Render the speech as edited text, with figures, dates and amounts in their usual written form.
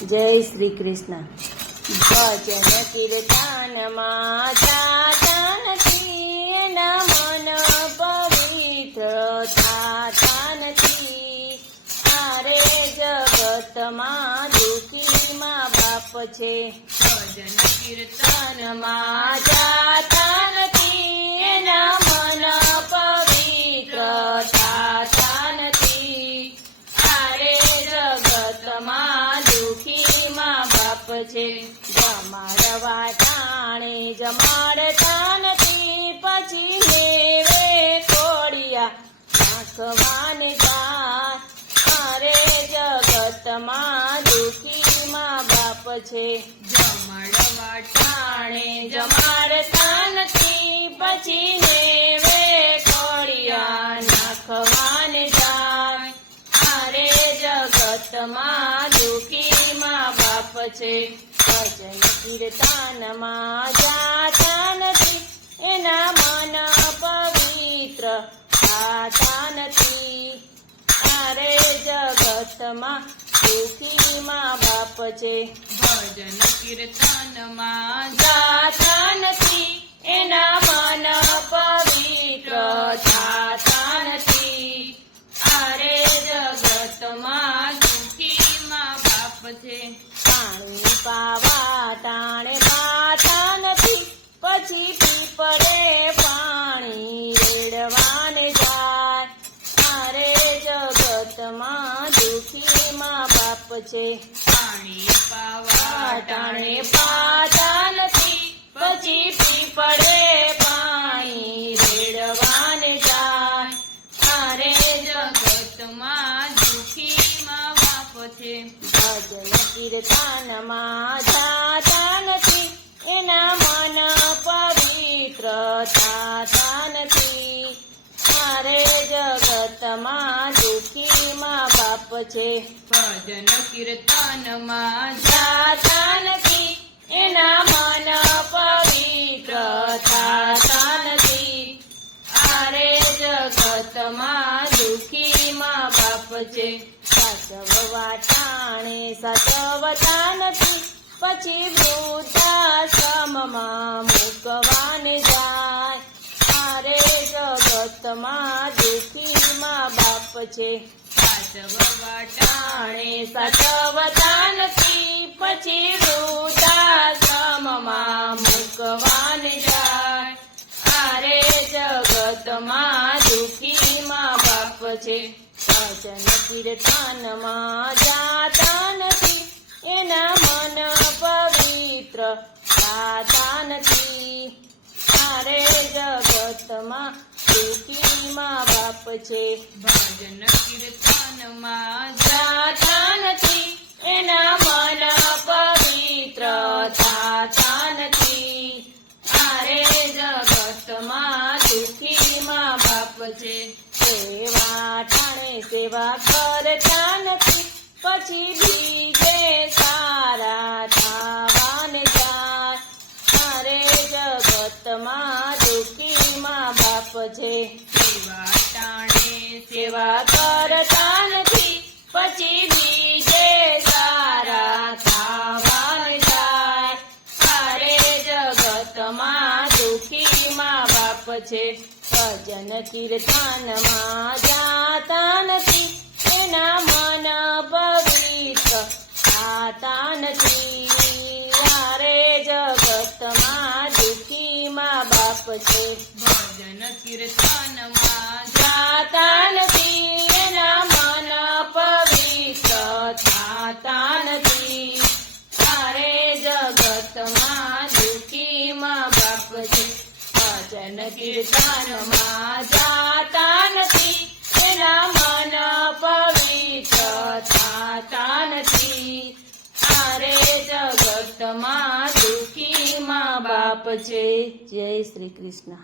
જય શ્રી કૃષ્ણ. ભજન કીર્તનમાં જાતા નથી, એના મન પવિત્ર થાતા નથી. મારે જગતમાં દુઃખી મા બાપ છે, ભજન કીર્તનમાં જાતા નથી, એના મન પવિત્ર થાતા નથી. મારે જગતમાં દુઃખી મા બાપ છે, જમાડવા ટાણે જમાડતા નથી, પછી મેવે કોડિયા નાખવાને જાય. મારે જગતમાં દુઃખી મા બાપ છે, જમાડવા ટાણે જમાડતા નથી, પછી મેવે કોડિયા નાખવાને જાય. મારે જગતમાં દુઃખી મા બાપ છે, ભજન કીર્તનમાં જાતા નથી, એના મન પવિત્ર થાતા નથી. મારે જગતમાં દુઃખી મા બાપ છે, ભજન કીર્તનમાં જાતા નથી, એના મન પવિત્ર થાતા નથી. મારે જગતમાં દુઃખી મા બાપ છે, પાણી પાવા ટાણે પાતા નથી, પછી પીપળે પાણી રેડવાને જાય. મારે જગતમાં દુઃખી મા બાપ છે, પાણી પાવા ટાણે પાતા નથી, પછી પીપળે પાણી રેડવાને જાય. મારે જગતમાં દુઃખી મા બાપ છે, ભજન કીર્તનમાં જાતા નથી, એના મન પવિત્ર થાતા નથી. મારે જગતમાં દુઃખી મા બાપ છે, ભજન કીર્તનમાં જાતા નથી, એના મન પવિત્ર થાતા નથી. મારે જગતમાં દુઃખી મા બાપ છે, સાચવવા ટાણે સાચવતા નથી, પછી વૃદ્ધાશ્રમમાં મૂકવાને જાય. મારે જગતમાં દુઃખી મા બાપ છે, સાચવવા ટાણે સાચવતા નથી, પછી વૃદ્ધાશ્રમમાં મૂકવાને જાય. મારે જગતમાં દુઃખી મા બાપ છે, ભજન કીર્તનમાં જાતા નથી, એના મન પવિત્ર થાતા નથી. મારે જગતમાં દુઃખી મા બાપ છે, ભજન કીર્તનમાં જાતા નથી, એના મન પવિત્ર થાતા નથી. મારે જગતમાં દુઃખી મા બાપ છે, સેવા ટાણે સેવા કરતા નથી, પછી બીજે સારા થવાને જાય. મારે જગતમાં દુઃખી મા બાપ છે, સેવા ટાણે સેવા કરતા નથી, પછી બીજે સારા થવાને જાય. મારે જગતમાં દુઃખી મા બાપ છે, ભજન કીર્તનમાં જાતા નથી, એના મન પવિત્ર થાતા નથી. મારે જગતમાં દુઃખી મા બાપ છે, ભજન કીર્તનમાં જાતા નથી, એના મન પવિત્ર થાતા નથી. મારે જગતમાં દુઃખી મા બાપ છે, ભજન કીર્તનમાં જાતા નથી, એના મન પવિત્ર થાતા નથી. મારે જગતમાં દુઃખી મા બાપ છે. જય શ્રી કૃષ્ણ.